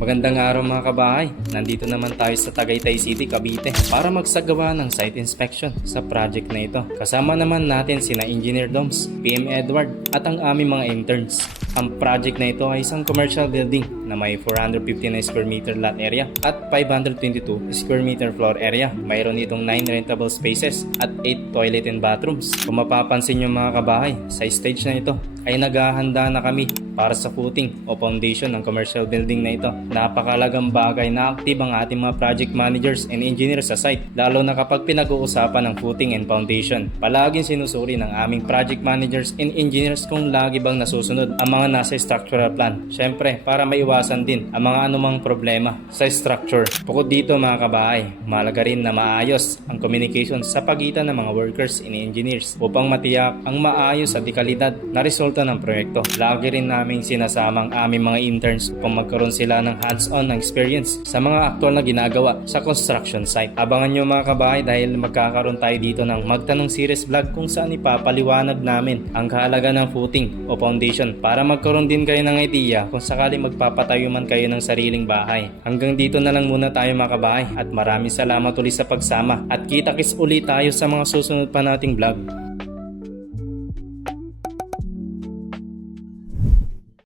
Magandang araw mga kabahay. Nandito naman tayo sa Tagaytay City, Cavite para magsagawa ng site inspection sa project na ito. Kasama naman natin sina Engineer Doms, PM Edward at ang aming mga interns. Ang project na ito ay isang commercial building na may 459 square meter lot area at 522 square meter floor area. Mayroon itong 9 rentable spaces at 8 toilet and bathrooms. Kung mapapansin nyo mga kabahay, sa stage na ito ay naghahanda na kami para sa footing o foundation ng commercial building na ito. Napakalagang bagay na active ang ating mga project managers and engineers sa site, lalo na kapag pinag-uusapan ng footing and foundation. Palaging sinusuri ng aming project managers and engineers kung lagi bang nasusunod ang mga nasa structural plan. Syempre, para maiwasan din ang mga anumang problema sa structure. Bukod dito mga kabahay, mahalaga rin na maayos ang communication sa pagitan ng mga workers and engineers upang matiyak ang maayos at dekalidad na resulta ng proyekto. Lagi rin naming sinasamang aming mga interns upang magkaroon sila ng hands-on na experience sa mga aktual na ginagawa sa construction site. Abangan nyo mga kabahay dahil magkakaroon tayo dito ng Magtanong Series Vlog kung saan ipapaliwanag namin ang kahalaga ng footing o foundation para magkaroon din kayo ng idea kung sakali magpapatayo man kayo ng sariling bahay. Hanggang dito na lang muna tayo mga kabahay at maraming salamat ulit sa pagsama at kita-kits ulit tayo sa mga susunod pa nating vlog.